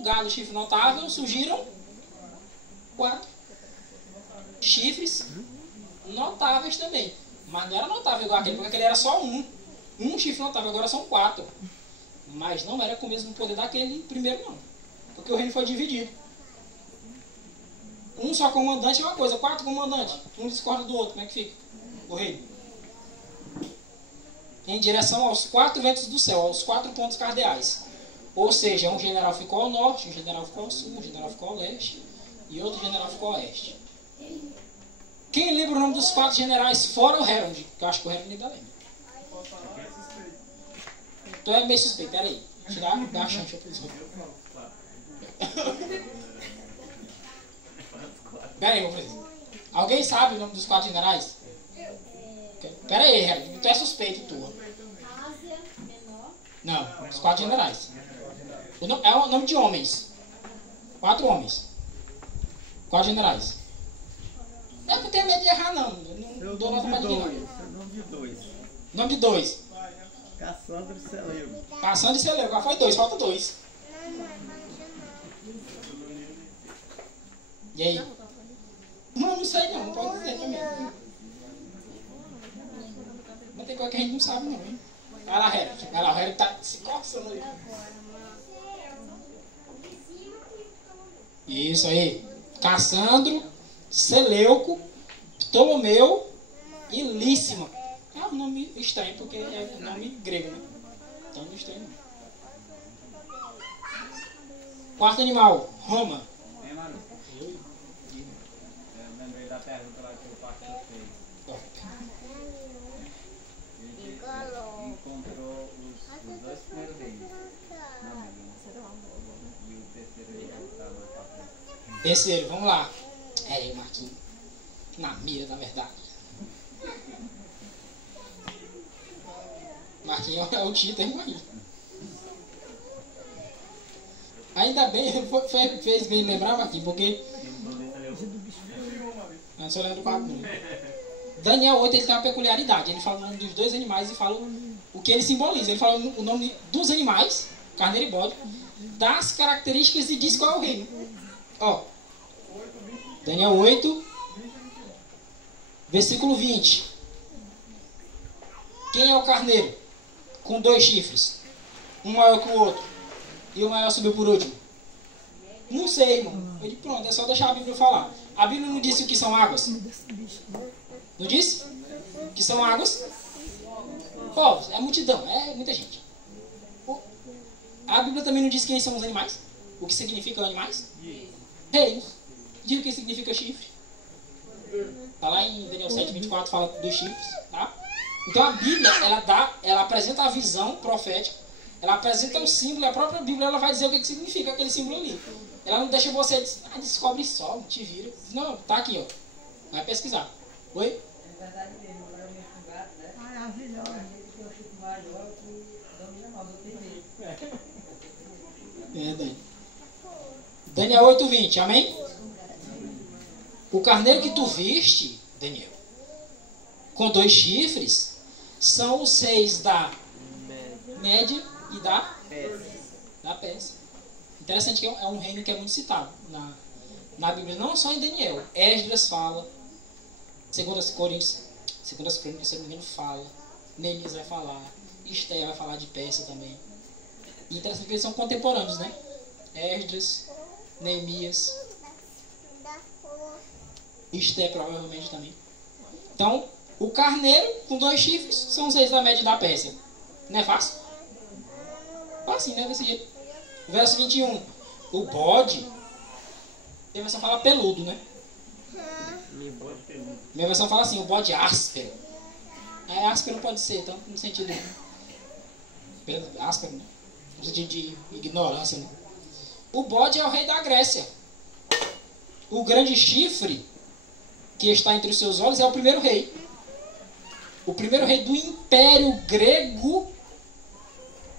lugar do chifre notável surgiram 4 chifres notáveis também. Mas não era notável igual aquele, porque aquele era só um chifre notável, agora são 4. Mas não era com o mesmo poder daquele primeiro, não. Porque o reino foi dividido. Um só comandante é uma coisa, 4 comandantes. Um discorda do outro, como é que fica o reino? Em direção aos 4 ventos do céu, aos 4 pontos cardeais. Ou seja, um general ficou ao norte, um general ficou ao sul, um general ficou ao leste e outro general ficou ao oeste. Quem lembra o nome dos 4 generais fora o Herald? Que eu acho que o Herald ainda lembra. Então é meio suspeito, peraí. Dá a chance para os outros. Peraí, meu filho. Alguém sabe o nome dos 4 generais? Peraí, Herald. Tu é suspeito, tua. Não, os 4 generais. É o nome de homens. 4 homens. 4 generais. Não é que eu tenho medo de errar, não. Eu não dou nota pra ninguém, não. Nome de 2. Nome de 2. Cassandra e Seleuco. Cassandra e Seleuco. Agora foi 2, falta 2. E aí? Não sei não, pode dizer também. Mas tem coisa que a gente não sabe não, hein? Vai lá, Herald. Vai lá, o Herald tá se coçando ali. Isso aí. Cassandro, Seleuco, Ptolomeu e Lísima. É um nome estranho, porque é um nome grego, né? Então não é estranho não. 4º animal, Roma. Mano? Eu lembrei da pergunta lá que o pastor fez. Ele encontrou os 2 primeiros reis na Bíblia. E o terceiro rei estava para frente. Terceiro, vamos lá. É, Marquinhos. Na mira, na verdade. Marquinhos é o título aí. Ainda bem, fez bem lembrar, Marquinhos, porque... Não só lembro do 4 não. Daniel 8, ele tem uma peculiaridade. Ele fala o nome dos 2 animais e fala o que ele simboliza. Ele fala o nome dos animais, carneiro e bode, das características e diz qual é o reino. Ó, Daniel 8, versículo 20. Quem é o carneiro? Com 2 chifres. Um maior que o outro. E o maior subiu por último. Não sei, irmão. Eu digo, pronto, é só deixar a Bíblia falar. A Bíblia não disse o que são águas? Não disse? Que são águas? Povos, é multidão, é muita gente. A Bíblia também não diz quem são os animais? O que significam animais? Reinos. Diz o que significa chifre. Está lá em Daniel 7, 24, fala dos chifres. Tá? Então a Bíblia, ela apresenta a visão profética, ela apresenta o símbolo, e a própria Bíblia ela vai dizer o que significa aquele símbolo ali. Ela não deixa você, descobre só, te vira. Não, tá aqui, ó. Vai pesquisar. Oi? É verdade mesmo, agora eu mexo com gato, né? Maravilhoso. Ele tem um chifre maior que domina mal, eu tenho medo. Verdade. Daniel 8:20, amém? O carneiro que tu viste, Daniel, com 2 chifres, são os 6 da Média e da Pérsia. Interessante que é um reino que é muito citado na Bíblia, não só em Daniel. Esdras fala, 2 Coríntios, 2 Crônicas, se não me engano, fala, Neemias vai falar, Esther vai falar de Pérsia também. E interessante que eles são contemporâneos, né? Esdras, Neemias, Esther provavelmente também. Então, o carneiro com 2 chifres são os 6 da Média e da Pérsia. Não é fácil? Fácil, né? Desse jeito. Verso 21. O bode, minha versão fala peludo, né? Minha versão fala assim, o bode áspero. É, áspero não pode ser, então no sentido áspero, né? No sentido de ignorância, né? O bode é o rei da Grécia. O grande chifre que está entre os seus olhos é o primeiro rei. O primeiro rei do Império Grego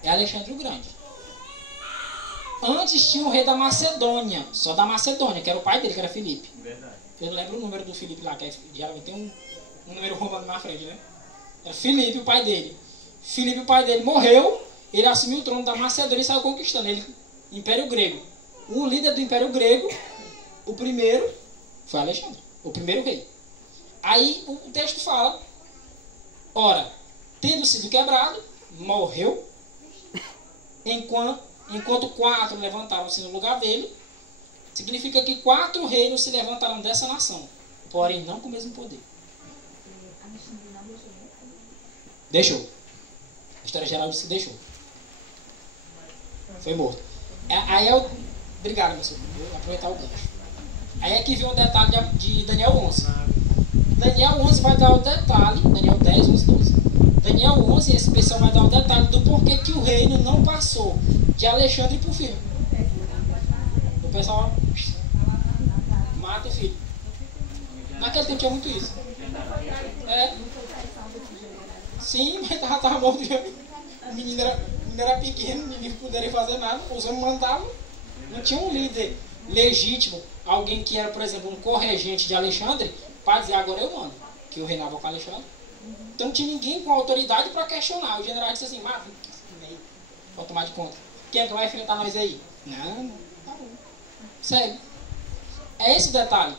é Alexandre o Grande. Antes tinha o rei da Macedônia, só da Macedônia, que era o pai dele, que era Filipe. Verdade. Eu não lembro o número do Filipe lá, que geralmente tem um número romano na frente, né? Era Filipe, o pai dele. Filipe, o pai dele, morreu, ele assumiu o trono da Macedônia e saiu conquistando ele, Império Grego. O líder do Império Grego, o primeiro, foi Alexandre, o primeiro rei. Aí o texto fala, ora, tendo sido quebrado, morreu, enquanto 4 levantaram-se no lugar dele. Significa que 4 reinos se levantaram dessa nação, porém não com o mesmo poder. Deixou. A história geral diz que deixou. Foi morto. Aí é o... Obrigado, meu senhor. Vou aproveitar o gancho. Aí é que vem o detalhe de Daniel 11. Daniel 11 vai dar o detalhe, Daniel 10, 11, 12. Daniel 11, esse pessoal vai dar o detalhe do porquê que o reino não passou de Alexandre para o filho. O pessoal mata o filho. Naquele tempo tinha muito isso. É. Sim, mas tava morto já. O menino era pequeno, ninguém poderia fazer nada. Os homens mandavam. Não tinha um líder legítimo, alguém que era, por exemplo, um corregente de Alexandre, para dizer agora eu mando, que eu reinava com Alexandre. Então não tinha ninguém com autoridade para questionar. O general disse assim, mata, vou tomar de conta. Quem é que vai enfrentar nós aí? Não, tá bom. Segue. É esse o detalhe.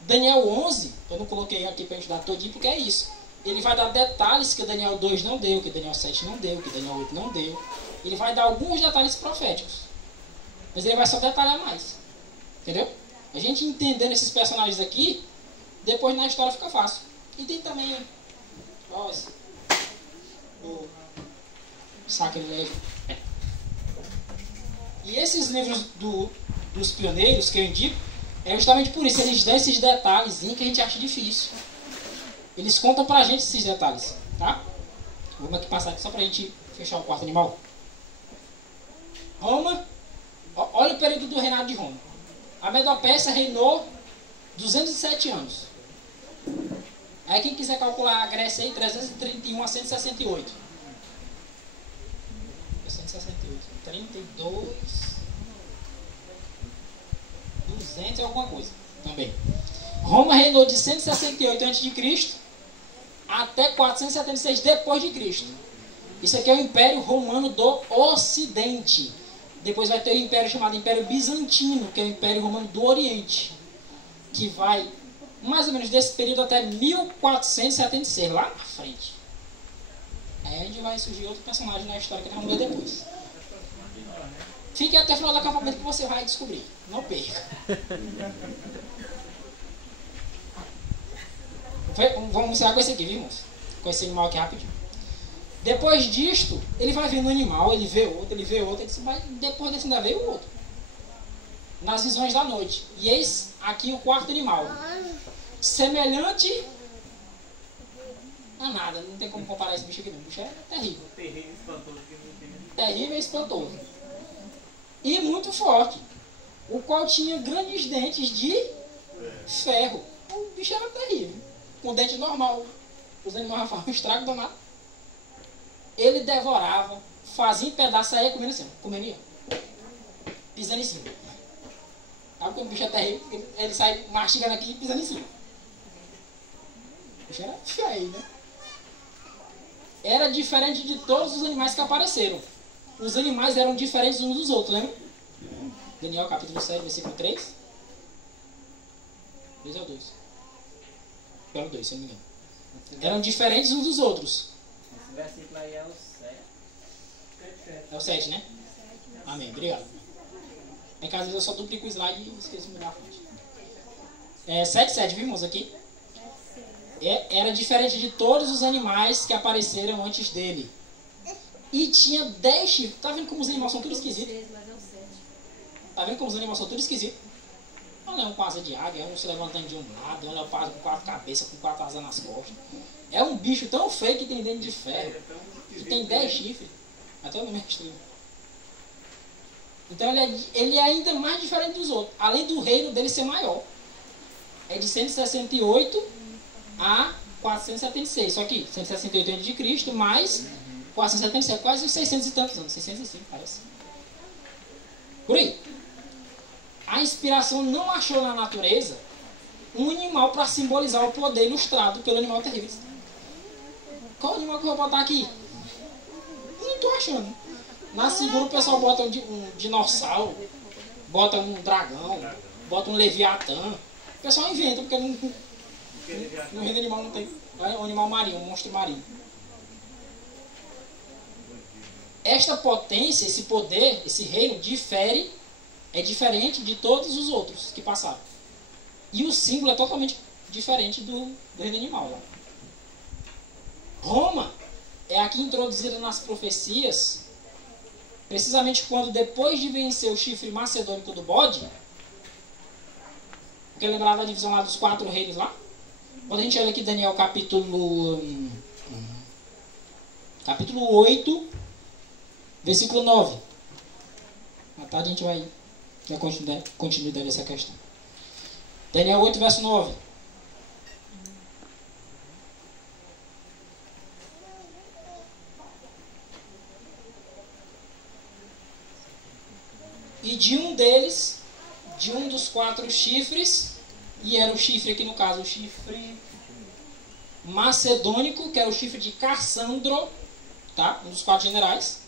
Daniel 11, eu não coloquei aqui para estudar todinho porque é isso. Ele vai dar detalhes que Daniel 2 não deu, que Daniel 7 não deu, que Daniel 8 não deu. Ele vai dar alguns detalhes proféticos. Mas ele vai só detalhar mais. Entendeu? A gente entendendo esses personagens aqui, depois na história fica fácil. E tem também o sacrilégio. E esses livros dos pioneiros que eu indico, é justamente por isso. Eles dão esses detalhes que a gente acha difícil. Eles contam pra gente esses detalhes, tá? Vamos aqui passar aqui só pra gente fechar o quarto animal. Roma, olha o período do reinado de Roma. A Medo-Pérsia reinou 207 anos. Aí quem quiser calcular a Grécia aí, 331 a 168. 168, 32, 200 e alguma coisa também. Roma reinou de 168 a.C. até 476 depois de Cristo. Isso aqui é o Império Romano do Ocidente. Depois vai ter o império chamado Império Bizantino, que é o Império Romano do Oriente, que vai mais ou menos desse período até 1476, lá na frente. Aí a gente vai surgir outro personagem na história que nós vamos ver depois. Fique até o final do acampamento que você vai descobrir. Não perca. Vamos encerrar com esse aqui, viu, moço? Com esse animal aqui rapidinho. Depois disto, ele vai vendo um animal, ele vê outro, ele disse, mas depois desse ainda veio o outro. Nas visões da noite. E eis aqui o quarto animal. Semelhante a nada, não tem como comparar esse bicho aqui não. O bicho é terrível. Terrível e espantoso. E muito forte. O qual tinha grandes dentes de ferro. O bicho era terrível. Com dente normal. Os animais falam, estrago danado. Ele devorava, fazia em pedaço, saía comendo assim, comendo, pisando em cima. Sabe quando o bicho é terrível? Ele sai mastigando aqui e pisando em cima. O bicho era feio, né? Era diferente de todos os animais que apareceram. Os animais eram diferentes uns dos outros, lembra? Daniel capítulo 7, versículo 3. 2 ou 2? Pelo 2, se eu não me engano. Eram diferentes uns dos outros. Esse versículo aí é o 7. É o 7, né? Amém, obrigado. Em casa eu só duplico o slide e esqueço de mudar a fonte. 7, vimos aqui? Era diferente de todos os animais que apareceram antes dele. E tinha 10 chifres. Tá vendo como os animais são tudo esquisitos? Tá vendo como os animais são tudo esquisitos? Um leão com asa de águia, um se levantando de um lado, um leopardo com 4 cabeças, com 4 asas nas costas. É um bicho tão feio que tem dente de ferro, que tem 10 chifres. Até o nome é estranho. Então ele é ainda mais diferente dos outros. Além do reino dele ser maior. É de 168 a 476. Só que 168 a.C. mais 477, quase uns 600 e tantos anos. 605 parece. Por aí. A inspiração não achou na natureza um animal para simbolizar o poder ilustrado pelo animal terrível. Qual animal que eu vou botar aqui? Não estou achando. Na segunda o pessoal bota um dinossauro, bota um dragão, bota um leviatã. O pessoal inventa, porque no reino animal não tem. É um animal marinho, um monstro marinho. Esta potência, esse poder, esse reino é diferente de todos os outros que passaram. E o símbolo é totalmente diferente do reino animal. Lá. Roma é aqui introduzida nas profecias, precisamente quando, depois de vencer o chifre macedônico do bode, porque lembrar da divisão lá dos 4 reinos lá? Quando a gente olha aqui Daniel capítulo 8, versículo 9. À tarde a gente vai dar continuidade dessa questão. Daniel 8, verso 9. E de um deles, de um dos 4 chifres, e era o chifre aqui no caso, o chifre macedônico, que era o chifre de Cassandro, tá? Um dos 4 generais,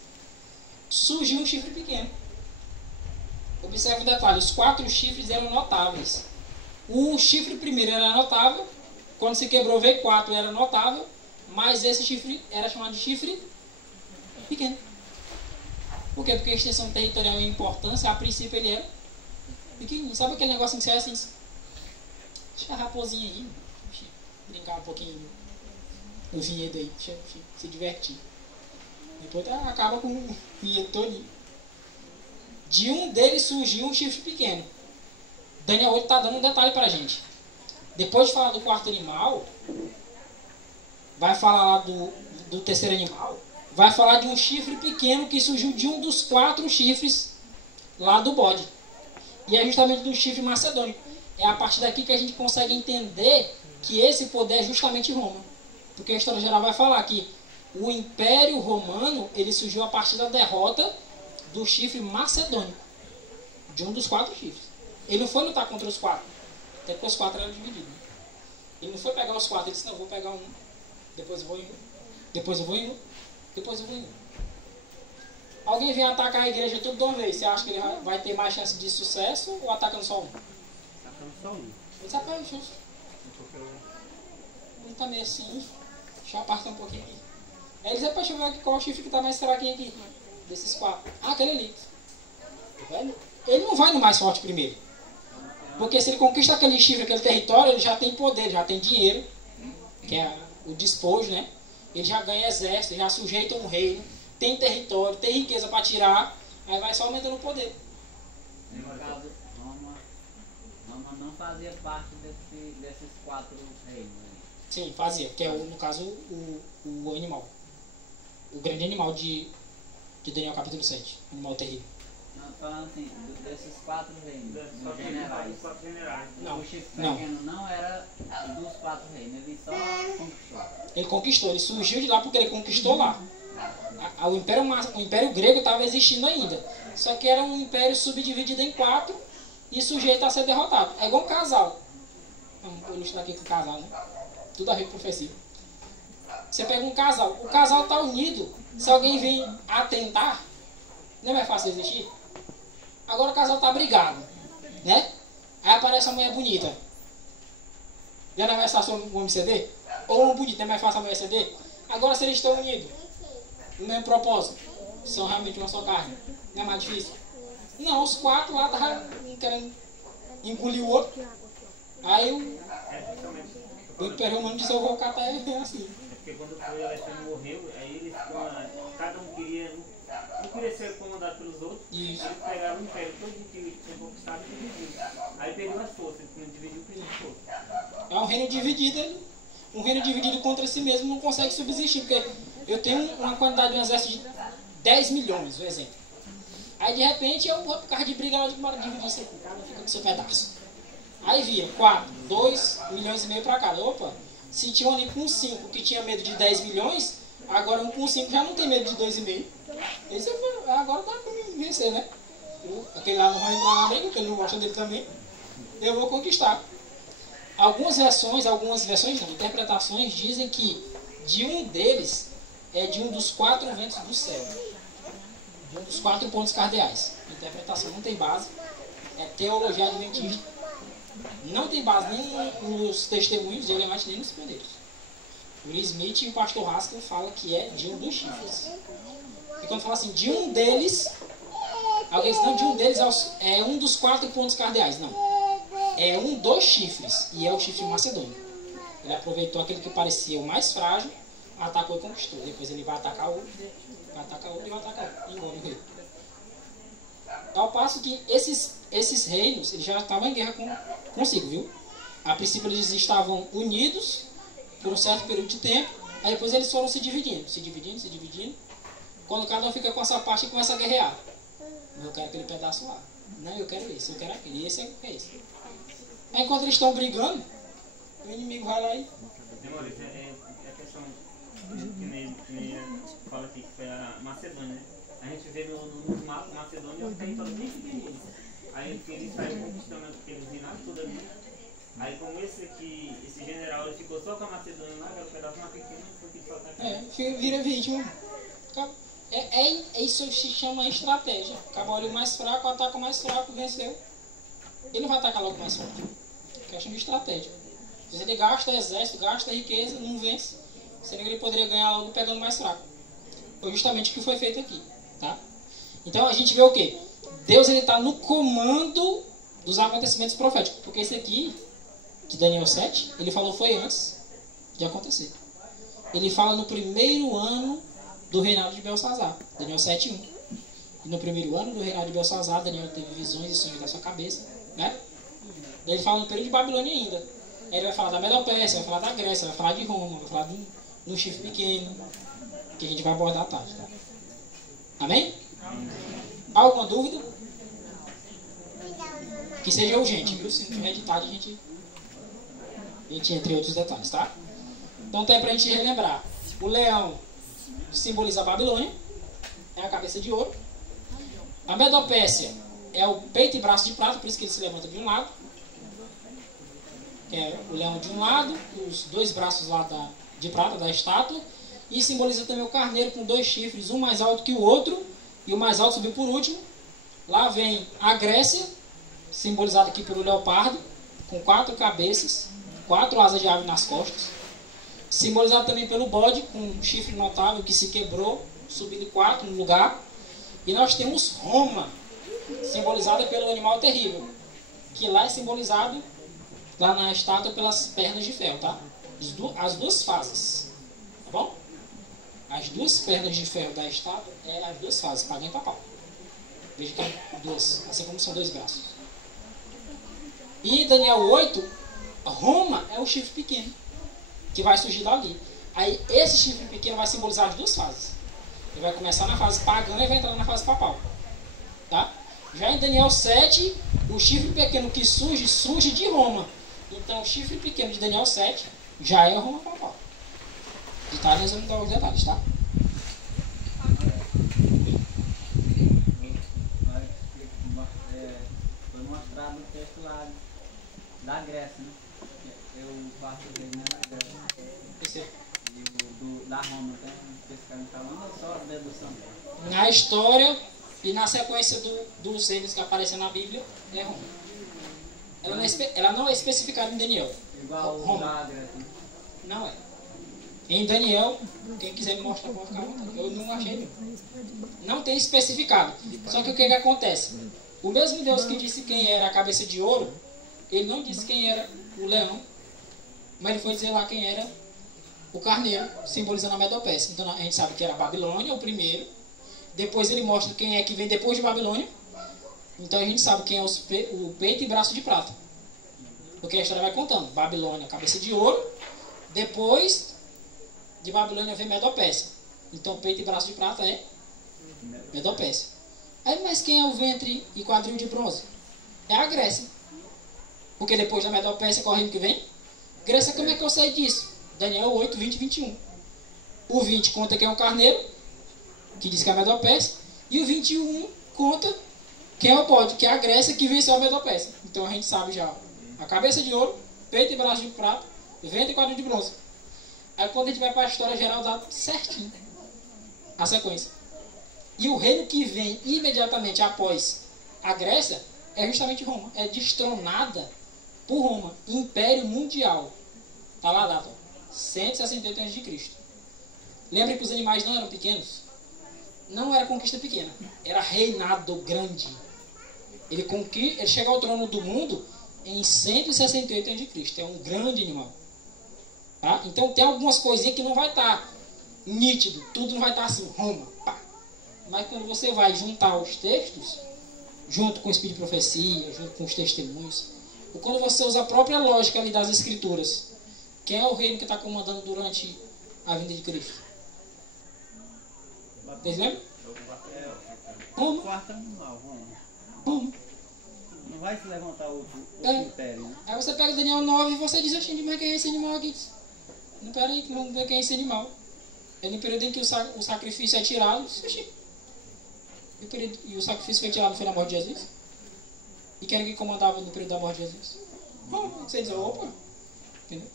surgiu um chifre pequeno. Observe o detalhe, os 4 chifres eram notáveis. O chifre primeiro era notável, quando se quebrou o V4 era notável, mas esse chifre era chamado de chifre pequeno. Por quê? Porque a extensão territorial e importância, a princípio ele era pequenininho. Sabe aquele negocinho que você é assim? Deixa a raposinha aí, deixa brincar um pouquinho no vinhedo aí, deixa se divertir. Depois acaba com o vinhedo todo. De um deles surgiu um chifre pequeno. Daniel 8 está dando um detalhe para a gente. Depois de falar do 4º animal, vai falar lá do 3º animal, vai falar de um chifre pequeno que surgiu de um dos 4 chifres lá do bode. E é justamente do chifre macedônico. É a partir daqui que a gente consegue entender que esse poder é justamente Roma. Porque a história geral vai falar que o Império Romano ele surgiu a partir da derrota do chifre macedônico. De um dos 4 chifres. Ele não foi lutar contra os 4. Até porque os 4 eram divididos. Né? Ele não foi pegar os 4. Ele disse, não, eu vou pegar um. Depois eu vou em um. Depois eu vou em um. Depois eu vou em um. Alguém vem atacar a igreja tudo de uma vez. Você acha que ele vai ter mais chance de sucesso ou atacando só um? Atacando só um. Ele sabe, ele tá meio assim. Deixa eu apartar um pouquinho aqui. Aí ele diz, deixa eu ver aqui qual chifre que tá mais fraquinho aqui. Desses 4. Ah, aquele ali. Tá vendo? Ele não vai no mais forte primeiro. Porque se ele conquista aquele chifre, aquele território, ele já tem poder, já tem dinheiro, que é o despojo, né? Ele já ganha exército, já sujeita um reino, tem território, tem riqueza para tirar, aí vai só aumentando o poder. No caso, Roma não fazia parte desses 4 reinos. Sim, fazia, que é no caso o animal. O grande animal de Daniel capítulo 7, o animal terrível. Não, falando assim, desses 4 reinos, dos generais. Não, o chifre pequeno não era dos 4 reinos, ele só conquistou. Ele conquistou, ele surgiu de lá porque ele conquistou lá. O Império Grego estava existindo ainda. Só que era um império subdividido em 4 e sujeito a ser derrotado. É igual um casal. Vou ilustrar aqui com o casal, né? Tudo a ver com profecia. Você pega um casal, o casal está unido. Se alguém vem atentar, não é mais fácil existir? Agora o casal está brigado, né? Aí aparece uma mulher bonita. Já não é mais fácil o homem ceder? Ou um bonito, não é mais fácil a mulher ceder? Agora se eles estão unidos, no mesmo propósito, são realmente uma só carne, não é mais difícil? Não, os 4 lá estavam querendo engolir o outro. Aí o Império Romano disse, eu vou catar ele assim. Porque quando foi o Alexandre morreu, aí eles, cada um não queria ser comandado pelos outros. Isso. Eles pegaram o império todo que tinha conquistado e dividiram. Aí perdeu as forças, ele dividiu o perdeu as forças. É um reino dividido, um reino dividido contra si mesmo não consegue subsistir, porque eu tenho uma quantidade de um exército de 10 milhões, por exemplo. Aí de repente eu vou por causa de briga lá de dividir isso aqui, cada um fica com seu pedaço. Aí via 4, 2 milhões e meio para cada. Opa, se tinha ali com 5 que tinha medo de 10 milhões, agora um com 5 já não tem medo de 2,5. Esse agora dá para me vencer, né? Aquele lá não vai entrar na briga, porque ele não gosta dele também. Eu vou conquistar. Algumas versões não, interpretações dizem que de um deles é de um dos 4 ventos do céu. De um dos 4 pontos cardeais. A interpretação não tem base, É teologia adventista. Não tem base nem nos testemunhos de Ellen White, nem nos pioneiros. O Will Smith e o pastor Haskell falam que é de um dos chifres. E quando fala assim, de um deles, alguém diz, não, de um deles é um dos 4 pontos cardeais. Não. É um dos chifres, e é o chifre macedônio. Ele aproveitou aquele que parecia o mais frágil, atacou e conquistou. Depois ele vai atacar outro, e vai atacar outro, e engole o rei. Ao passo que esses reinos, eles já estavam em guerra consigo, viu? A princípio eles estavam unidos por um certo período de tempo, aí depois eles foram se dividindo. Quando cada um fica com essa parte e começa a guerrear. Eu quero aquele pedaço lá. Não, eu quero esse, eu quero aquele. E esse é esse. Aí enquanto eles estão brigando, o inimigo vai lá e... Maurício, é a questão que nem fala aqui, que foi a Macedônia, né? A gente vê nos mapas Macedônia é um território bem pequenininho. Aí eles saíram conquistando aqueles rinados tudo ali. Aí como esse general ele ficou só com a Macedônia lá, era um pedaço mais pequeno, porque só tá vira vítima. Isso se chama estratégia. Acaba olha o mais fraco, ataca o mais fraco, venceu. Ele não vai atacar logo o mais forte. Questão de estratégia. Se ele gasta exército, gasta riqueza, não vence. Seria que ele poderia ganhar logo pegando o mais fraco. Foi justamente o que foi feito aqui. Tá? Então a gente vê o quê? Deus está no comando dos acontecimentos proféticos. Porque esse aqui, de Daniel 7, ele falou foi antes de acontecer. Ele fala no primeiro ano do reinado de Belsazar. Daniel 7:1. E no primeiro ano do reinado de Belsazar, Daniel teve visões e sonhos da sua cabeça. Né? Ele fala no período de Babilônia ainda. Aí ele vai falar da Medo-Pérsia, vai falar da Grécia, vai falar de Roma, vai falar do chifre pequeno, que a gente vai abordar à tarde. Tá? Amém? Alguma dúvida? Que seja urgente, viu? Se não tiver de tarde, a gente entra em outros detalhes, tá? Então tem pra gente relembrar. O leão simboliza a Babilônia, é a cabeça de ouro. A Medo-Pérsia é o peito e braço de prata, por isso que ele se levanta de um lado. É o leão de um lado, os 2 braços lá de prata da estátua. E simboliza também o carneiro com 2 chifres, um mais alto que o outro. E o mais alto subiu por último. Lá vem a Grécia, simbolizada aqui pelo leopardo, com 4 cabeças, 4 asas de ave nas costas. Simbolizado também pelo bode, com um chifre notável que se quebrou, subindo 4 no lugar. E nós temos Roma, simbolizada pelo animal terrível, que lá é simbolizado, lá na estátua, pelas pernas de ferro, tá? As 2 fases, tá bom? As 2 pernas de ferro da estátua é as 2 fases, para dentro e para pau. Veja que é 2, assim como são 2 braços. E em Daniel 8, Roma é o chifre pequeno, que vai surgir dali. Aí esse chifre pequeno vai simbolizar as 2 fases. Ele vai começar na fase pagã e vai entrar na fase papal. Tá? Já em Daniel 7, o chifre pequeno que surge de Roma. Então o chifre pequeno de Daniel 7 já é Roma papal. De tarde nós vamos dar os detalhes, tá? Foi mostrado no texto lá da Grécia, né? Eu faço né, na Grécia. E da Roma, né? Especificamente falando, é só a dedução. Na história e na sequência dos reinos que aparecem na Bíblia, é Roma. Ela não é especificada em Daniel. Igual o da Grécia. Não é. Em Daniel, quem quiser me mostrar pode ficar à vontade. Eu não achei nenhum. Não tem especificado. Só que o que acontece? O mesmo Deus que disse quem era a cabeça de ouro, ele não disse quem era o leão, mas ele foi dizer lá quem era o carneiro, simbolizando a Medo-Pérsia. Então a gente sabe que era a Babilônia, o primeiro. Depois ele mostra quem é que vem depois de Babilônia. Então a gente sabe quem é o peito e braço de prata. Porque a história vai contando. Babilônia, cabeça de ouro. Depois de Babilônia vem Medo-Pérsia. Então peito e braço de prata é Medo-Pérsia. Aí, mas quem é o ventre e quadril de bronze? É a Grécia. Porque depois da Medo-Pérsia, qual reino que vem? Grécia, como é que eu sei disso? Daniel 8, 20 e 21. O 20 conta quem é o carneiro, que diz que é a Medo-Pérsia. E o 21 conta quem é o bode, que é a Grécia, que venceu a Medo-Pérsia. Então a gente sabe já a cabeça de ouro, peito e braço de prata, ventre e quadril de bronze. Aí quando a gente vai para a história geral, dá certinho a sequência. E o reino que vem imediatamente após a Grécia é justamente Roma. É destronada por Roma. Império Mundial. Está lá a data. 168 a.C. Lembra que os animais não eram pequenos? Não era conquista pequena. Era reinado grande. Ele chega ao trono do mundo em 168 a.C. É um grande animal. Tá? Então tem algumas coisinhas que não vai estar nítido. Tudo não vai estar assim, Roma. Pá. Mas quando você vai juntar os textos, junto com o Espírito de Profecia, junto com os testemunhos, ou quando você usa a própria lógica ali das Escrituras, quem é o reino que está comandando durante a vinda de Cristo? Vocês lembram? Roma. Quarto animal, Roma. Roma. Não vai se levantar outro império, né? Aí você pega Daniel 9 e você diz, oxente, mas quem é esse animal aqui? Não, peraí, que vamos ver quem é esse animal. É no período em que o sacrifício é tirado. Oxente. E o sacrifício foi tirado foi na morte de Jesus? E quem era que comandava no período da morte de Jesus? Bom, você diz, opa. Entendeu?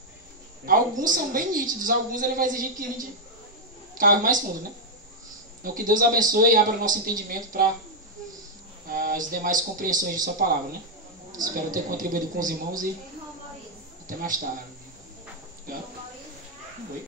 Alguns são bem nítidos, alguns ele vai exigir que a gente caia mais fundo, né? Então que Deus abençoe e abra o nosso entendimento para as demais compreensões de sua palavra, né? Espero ter contribuído com os irmãos e até mais tarde. Tá? Oi?